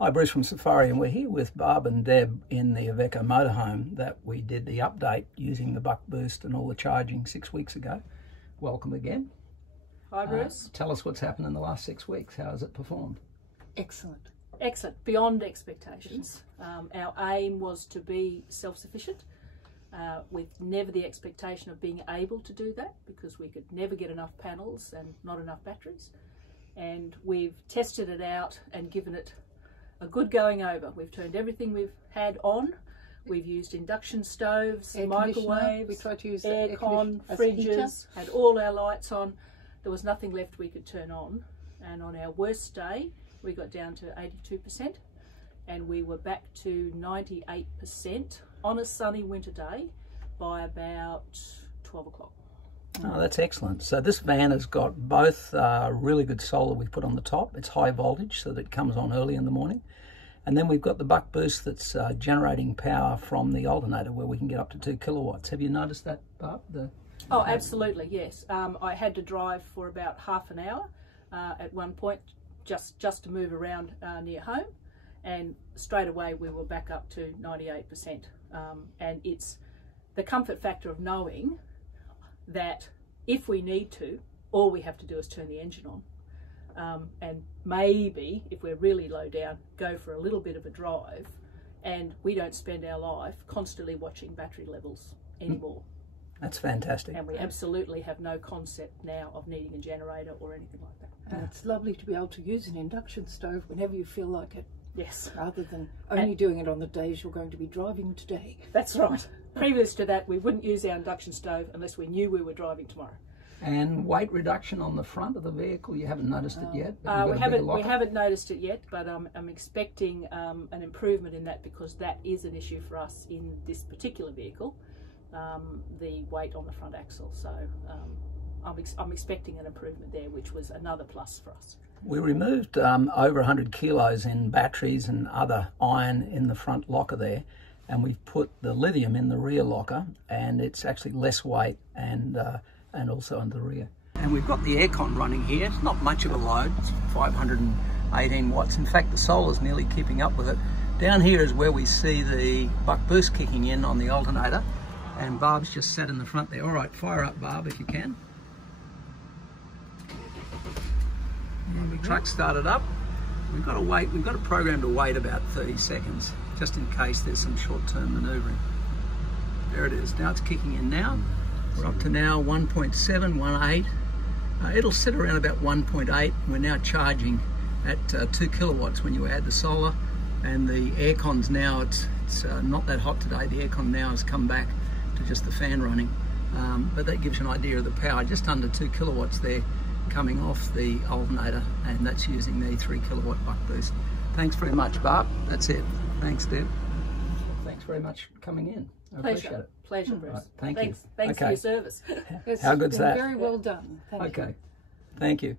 Hi, Bruce from Safiery, and we're here with Barb and Deb in the Iveco Motorhome that we did the update using the buck boost and all the charging 6 weeks ago. Welcome again. Hi, Bruce. Tell us what's happened in the last 6 weeks. How has it performed? Excellent. Excellent. Beyond expectations. Our aim was to be self-sufficient with never the expectation of being able to do that because we could never get enough panels and not enough batteries. And we've tested it out and given it a good going over. We've turned everything we've had on. We've used induction stoves, microwaves, we tried to use aircon, fridges, had all our lights on. There was nothing left we could turn on. And on our worst day, we got down to 82%, and we were back to 98% on a sunny winter day by about 12 o'clock. Oh, that's excellent. So this van has got both really good solar we put on the top. It's high voltage, so that it comes on early in the morning. And then we've got the buck boost that's generating power from the alternator where we can get up to 2 kilowatts. Have you noticed that, Barb? Oh, absolutely, yes. I had to drive for about half an hour at one point just to move around near home, and straight away we were back up to 98%. And it's the comfort factor of knowing that if we need to, all we have to do is turn the engine on, and maybe if we're really low down, go for a little bit of a drive, and we don't spend our life constantly watching battery levels anymore. That's fantastic. And we absolutely have no concept now of needing a generator or anything like that. And it's lovely to be able to use an induction stove whenever you feel like it. Yes. Rather than only doing it on the days you're going to be driving today. That's right. Previous to that, we wouldn't use our induction stove unless we knew we were driving tomorrow. And weight reduction on the front of the vehicle, you haven't noticed it yet? We haven't noticed it yet, but I'm expecting an improvement in that because that is an issue for us in this particular vehicle, the weight on the front axle. So I'm expecting an improvement there, which was another plus for us. We removed over 100 kilos in batteries and other iron in the front locker there, and we've put the lithium in the rear locker, and it's actually less weight and also in the rear. And we've got the aircon running here. It's not much of a load. It's 518 watts. In fact, the solar's nearly keeping up with it. Down here is where we see the buck boost kicking in on the alternator, and Barb's just sat in the front there. All right, fire up, Barb, if you can. The truck started up. We've got to program to wait about 30 seconds just in case there's some short-term manoeuvring. There it is. Now it's kicking in now. We're up to now 1.718. It'll sit around about 1.8. We're now charging at 2 kilowatts when you add the solar, and the aircon's now, it's not that hot today. The aircon now has come back to just the fan running, but that gives you an idea of the power. Just under 2 kilowatts there coming off the alternator, and that's using the 3 kilowatt buck boost. Thanks very much, Barb. That's it. Thanks, Deb. Thanks very much for coming in. I appreciate it. Pleasure, Bruce. Right, thanks you. Thanks for your service. How good's that? Very well done. Thank you. Okay. Thank you.